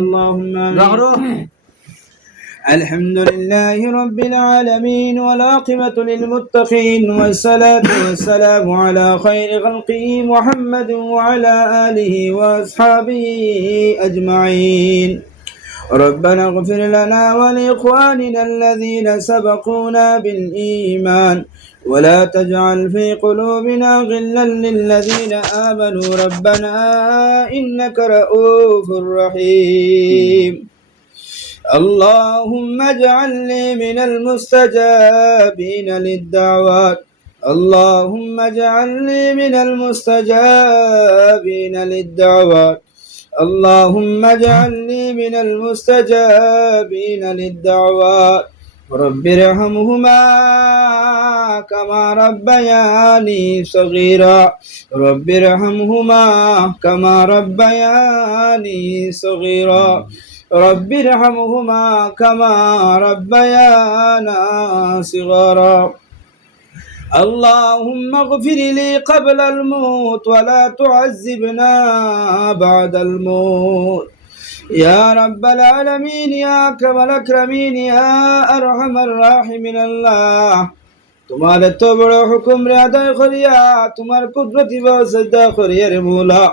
اللهم آمين. الحمد لله رب العالمين والعاقبة للمتقين والصلاة والسلام على خير خلقه محمد وعلى آله وأصحابه أجمعين. ربنا اغفر لنا ولإخواننا الذين سبقونا بالإيمان ولا تجعل في قلوبنا غلا للذين آمنوا ربنا إنك رؤوف رحيم. اللهم اجعلني من المستجابين للدعوات. اللهم اجعلني من المستجابين للدعوات. اللهم اجعلني من المستجابين للدعوات. رب ارحمهما كما ربياني صغيرا. رب ارحمهما كما ربياني صغيرا. رب ارحمهما كما ربيانا صغارا. اللهم اغفر لي قبل الموت ولا تعذبنا بعد الموت. يا رب العالمين يا أكرم الأكرمين يا أرحم الراحمين الله তোমার এত বড় হুকুম রে আদায় করিয়া তোমার কুদরতি বাসদা করিয়া রে মওলা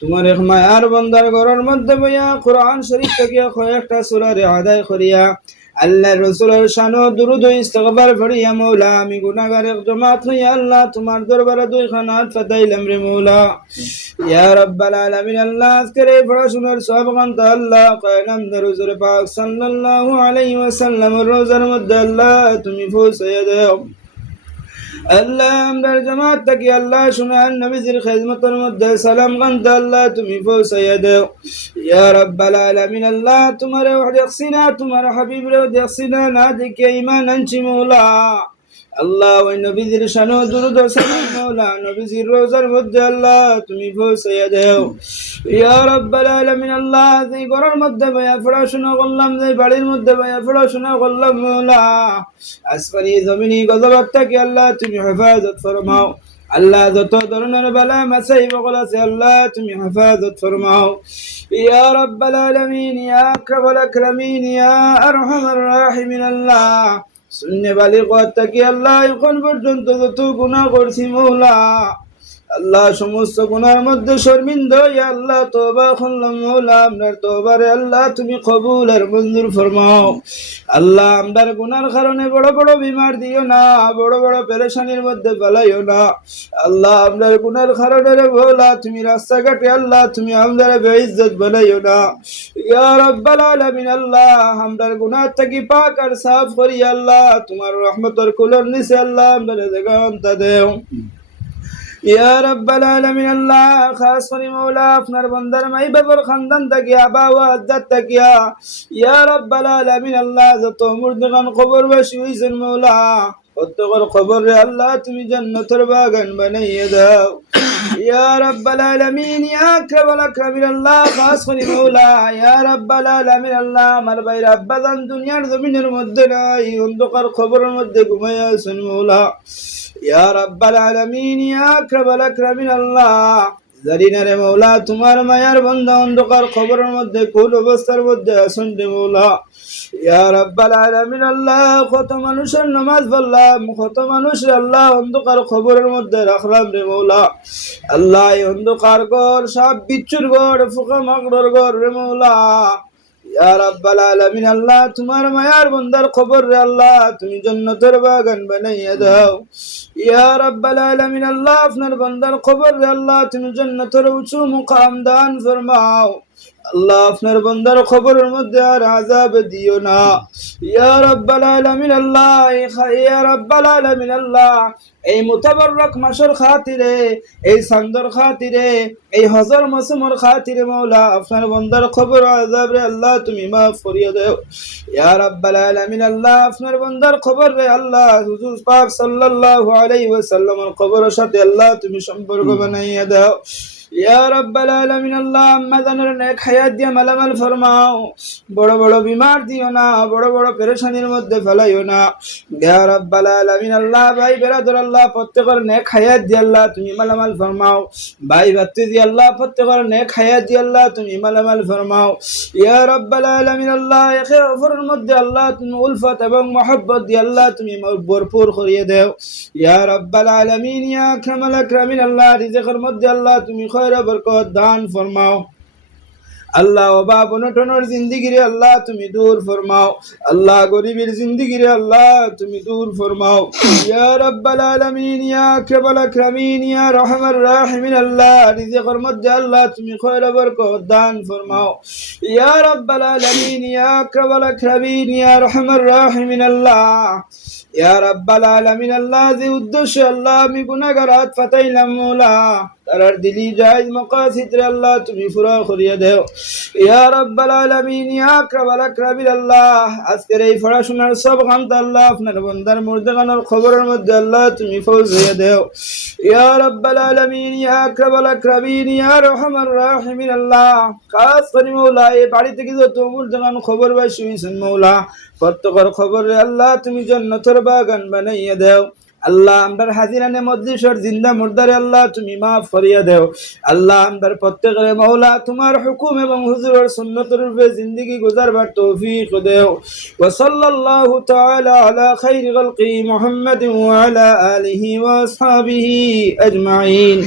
তোমার এক মায়ার বান্দার ঘরের মধ্যে বইয়া কোরআন শরীফ থেকে কয়েকটা সূরা রে আদায় করিয়া আল্লাহর রাসূলের শান ও দুরূদ ও ইস্তিগফার পড়িয়া মওলা আমি গুনাহগার এক জামাত হইয়া আল্লাহ তোমার দরবারে দুই খানাত ফাদাইলাম রে মওলা। ইয়া রাব্বাল আলামিন আল্লাহ আজকের এই পড়াশোনার সওয়াব কান্ত আল্লাহ কয়নাম দরুদ পাক সাল্লাল্লাহু আলাইহি ওয়াসাল্লাম রোজার মধ্যে আল্লাহ তুমি পৌঁছাইয়া দাও। আল্লাহ আমরার জামাত থাকি আল্লাহ শুনান নবীজির খিদমতের মধ্যে সালাম কান্ত আল্লাহ তুমি পৌঁছাইয়া দাও। ইয়া রাব্বাল আলামিন আল্লাহ তোমার দেখছিনা তোমার হাবিবরে দেখছিনা না দেখে ঈমান আনছি মওলা। আল্লাহ ওই নবীজির শান ও দুরূদ ও সালাম মওলা নবীজির রোজার মধ্যে আল্লাহ তুমি পৌঁছাইয়া দাও। ইয়া রাব্বাল আলামিন আল্লাহ এই ঘরের মধ্যে বয়া পড়াশোনা করলাম যে বাড়ির মধ্যে বয়া পড়াশোনা করলাম মওলা আসমানি জমিনি গজবত থেকে আল্লাহ তুমি হেফাজত ফরমাও। আল্লাহ যত ধরনের বালা মাসাইব আছে আল্লাহ তুমি হেফাজত ফরমাও। ইয়া রাব্বাল আলামিন ইয়া আকরামুল আকরামিন ইয়া আরহামার রাহিমিন আল্লাহ শূন্য বালিগত থেকে আল্লাহ এখন পর্যন্ত যত গুনাহ করছি মওলা আল্লাহ সমস্ত গুনার মধ্যে শর্মিন্দা ইয়া আল্লাহ তওবা করলাম মওলা আপনার তওবারে আল্লাহ তুমি কবুল আর মঞ্জুর ফরমাও। আল্লাহ আমরার গুনার কারণে বড় বড় বিমার দিও না বড় বড় পেরেশানির মধ্যে ফেলাইও না আল্লাহ আমরার গুনার কারণে রে মওলা তুমি রাস্তাঘাটে আল্লাহ তুমি আমরার বেইজ্জত বানাইও না। ইয়া রাব্বাল আলামিন আল্লাহ আমরার গুনাহ থেকে পাক আর সাফ করি আল্লাহ তোমার রহমতের কুলর নিচে আল্লাহ আমরার জায়গা আনতে দেও। ইয়া রাব্বাল আলামিন আল্লাহ খাস করে মওলা আপনার বান্দার মাই বাবার খানদান থেকে আবা ও আজ্জাত থেকে ইয়া রাব্বাল আলামিন আল্লাহ যত মুর্দগান কবরবাসী হইছেন মওলা প্রত্যেকের কবরে আল্লাহ তুমি জান্নাতের বাগান বানাইয়া দাও। ইয়া রাব্বাল আলামিন ইয়া আকরামুল আকরামিন আল্লাহ খাস করে মওলা ইয়া রাব্বাল আলামিন আল্লাহ আমার ভাইরা আব্বাজান দুনিয়ার জমিনের মধ্যে নাই অন্ধকার কবরের মধ্যে ঘুমাইয়া আছেন মওলা। ইয়া রাব্বাল আলামিন ইয়া আকরামুল আকরামিন আল্লাহ জানিনা রে মওলা তোমার মায়ার বান্দা অন্ধকার কবরের মধ্যে কোন অবস্থার মধ্যে আছেন রে মওলা। ইয়া রাব্বাল আলামিন আল্লাহ কত মানুষের নামাজ পড়লাম কত মানুষের আল্লাহ অন্ধকার কবরের মধ্যে রাখলাম রে মওলা। আল্লাহ এই অন্ধকার ঘর সাপ বিচ্ছুর ঘর ফুকা মাকড়র ঘর রে মওলা। ইয়া রাব্বাল আলামিন আল্লাহ তোমার মায়ার বান্দার কবর রে আল্লাহ তুমি জান্নাতের বাগান বানাইয়া দাও। ইয়া রাব্বাল আলামিন আল্লাহ আপনার বান্দার কবর রে আল্লাহ তুমি জান্নাতের উঁচু মুকাম দান ফরমাও। আল্লাহ আপনার বান্দার কবরের মধ্যে আর আযাব দিও না। ইয়া রাব্বাল আলামিন আল্লাহ ইয়া রাব্বাল আলামিন আল্লাহ এই মুতাবাররক মাসের খাতিরে এই চাঁদর খাতিরে এই হজর মাসুমের খাতিরে মওলা আপনার বান্দার কবর আযাব রে আল্লাহ তুমি মাফ করিয়া দাও। ইয়া রাব্বাল আলামিন আল্লাহ আপনার বান্দার কবর রে আল্লাহ হুজুর পাক সাল্লাল্লাহু আলাইহি ওয়াসাল্লামের কবরের সাথে আল্লাহ তুমি সম্পর্ক বানাইয়া দাও। ইয়া রাব্বাল আলামিন আল্লাহ আমাদের নেক হায়াত দিয়ে মালামাল ফরমাও, বড় বড় বিমার দিও না, বড় বড় পেরেশানির মধ্যে ফেলাইও না। ইয়া রাব্বাল আলামিন আল্লাহ ভাই বেরাদর আল্লাহ প্রত্যেকের নেক হায়াত দিয়ে আল্লাহ তুমি মালামাল ফরমাও, ভাই ভাতিজি আল্লাহ প্রত্যেকের নেক হায়াত দিয়ে আল্লাহ তুমি মালামাল ফরমাও। ইয়া রাব্বাল আলামিন আল্লাহ একে অপরের মধ্যে আল্লাহ তুমি উলফত এবং মহব্বত দিয়ে আল্লাহ তুমি ভরপুর করিয়ে দাও। ইয়া রাব্বাল আলামিন ইয়া আকরামাল আকরামিন আল্লাহ রিজিকের মধ্যে আল্লাহ তুমি খয়র বরকত দান ফরমাও। আল্লাহ অভাব অনটনের জিন্দিগিরে আল্লাহ তুমি দূর ফরমাও, আল্লাহ গরিবের জিন্দিগিরে আল্লাহ তুমি দূর ফরমাও। ইয়া রাব্বাল আলামিন ইয়া আকরামাল আকরামিন ইয়া রহমার রাহিমিন আল্লাহ রিজিকের মধ্যে আল্লাহ তুমি খয়র বরকত দান ফরমাও। ইয়া রাব্বাল আলামিন ইয়া আকরামাল আকরামিন ইয়া রহমার রাহিমিন আল্লাহ ইয়া রাব্বাল আলামিন আল্লাহ যে উদ্দেশ্য আল্লাহ আমি গুনাহগারাত ফাতাইলাম মওলা তারার দিলি জায়েজ মাকাসিদ রে আল্লাহ তুমি পুরা করিয়া দাও। ইয়া রাব্বাল আলামিন ইয়া আকরামাল আকরামিন আল্লাহ আজকের এই পড়াশোনার সব কামটা আল্লাহ আপনার বান্দার মুর্দাগানোর খবরের মধ্যে আল্লাহ তুমি পৌঁছাইয়া দাও। ইয়া রাব্বাল আলামিন ইয়া আকরামাল আকরামিন ইয়া রহমার রাহিমিন আল্লাহ খাস করে মওলা এই বাড়ি থেকে যত মুর্দাগান খবর পাইছি মওলা প্রত্যেকের খবরে আল্লাহ তুমি জান্নাতের বাগান বানাইয়া দাও। আল্লাহ আমরার হাজিরানে মজলিসের জিন্দা মুর্দারে আল্লাহ তুমি মাফ করিয়া দাও। আল্লাহ আমরার প্রত্যেকের মওলা তোমার হুকুম এবং হুজুরের সুন্নতের উপরে জিন্দেগি গুজারবার তৌফিক দাও। ওয়া সাল্লাল্লাহু তাআলা আলা খাইরি খালকি মুহাম্মাদিন ওয়া আলা আলিহি ওয়া আসহাবিহি আজমাইন।